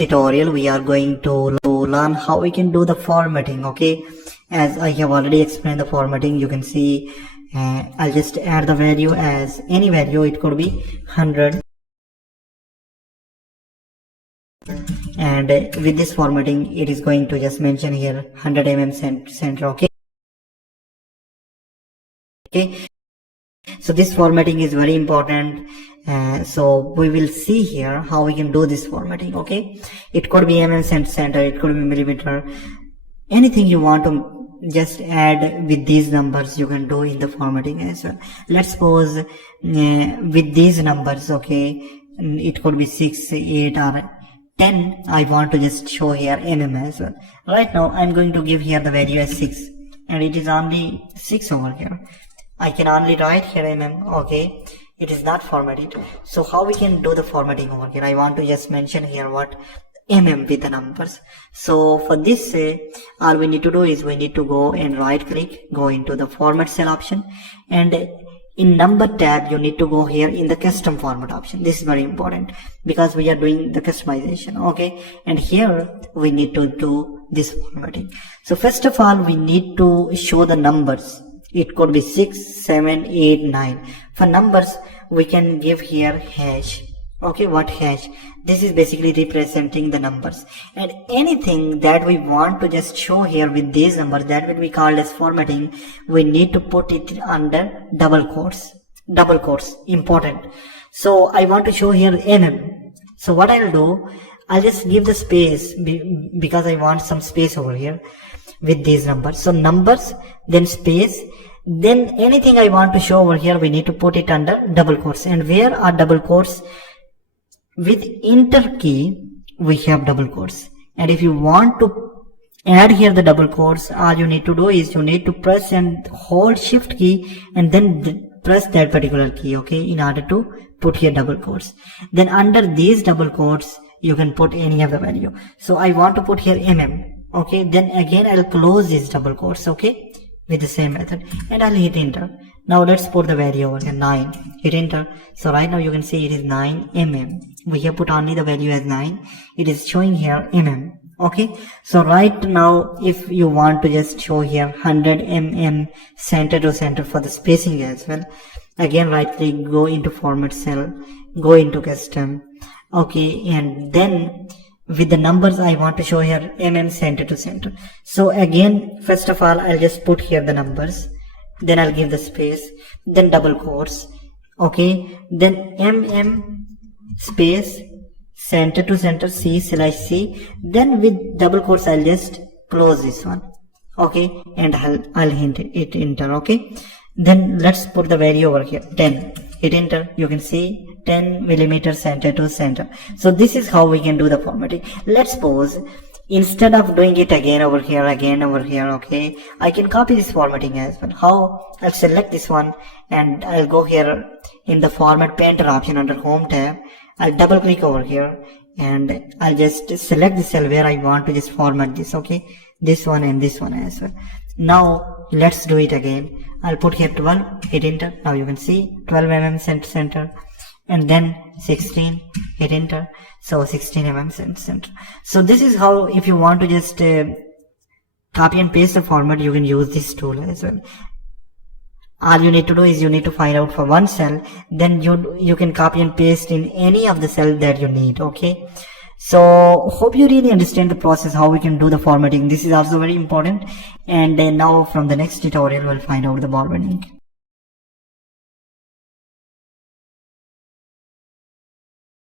tutorial we are going to learn how we can do the formatting. Okay, as I have already explained the formatting, you can see I'll just add the value as any value. It could be 100, and with this formatting it is going to just mention here 100 center. Okay, so this formatting is very important. So we will see here how we can do this formatting. Okay, it could be center, it could be millimeter, anything you want to just add with these numbers you can do in the formatting as well. Let's suppose with these numbers, okay, it could be 6, 8 or 10. I want to just show here as well. Right now I'm going to give here the value as 6, and it is only 6 over here. I can only write here okay, it is not formatted. So how we can do the formatting over here? I want to just mention here what with the numbers. So for this, all we need to do is we need to go and right click, go into the format cell option, and in number tab you need to go here in the custom format option. This is very important because we are doing the customization. Okay, and here we need to do this formatting. So first of all we need to show the numbers. It could be 6, 7, 8, 9. For numbers we can give here hash. Okay, what hash? This is basically representing the numbers, and anything that we want to just show here with these numbers, that will be called as formatting. We need to put it under double quotes. Double quotes, important. So I want to show here So what I'll do, I'll just give the space because I want some space over here with these numbers. So numbers, then space, then anything I want to show over here, we need to put it under double quotes. And where are double quotes? With enter key we have double quotes, and if you want to add here the double quotes, all you need to do is you need to press and hold shift key and then press that particular key, okay, in order to put here double quotes. Then under these double quotes you can put any of the value. So I want to put here okay, then again I'll close these double quotes, okay, with the same method, and I'll hit enter. Now let's put the value over here, 9, hit enter. So right now you can see it is 9 we have put only the value as 9, it is showing here okay. So right now if you want to just show here 100 center to center for the spacing as well, again right click, go into format cell, go into custom, okay, and then with the numbers I want to show here center to center. So again first of all I'll just put here the numbers, then I'll give the space, then double quotes, okay, then space center to center C/C, then with double quotes I'll just close this one, okay, and I'll hit it enter, okay. Then let's put the value over here, 10, hit enter. You can see 10 millimeter center to center. So this is how we can do the formatting. Let's suppose instead of doing it again over here, okay, I can copy this formatting as well. How? I'll select this one and I'll go here in the format painter option under home tab. I'll double click over here and I'll just select the cell where I want to just format this, okay, this one and this one as well. Now let's do it again. I'll put here 12, hit enter. Now you can see 12 center, and then 16, hit enter. So 16 center. So this is how, if you want to just copy and paste the format, you can use this tool as well. All you need to do is you need to find out for one cell, then you can copy and paste in any of the cell that you need, okay. So hope you really understand the process how we can do the formatting. This is also very important, and then now from the next tutorial we'll find out the ball bending.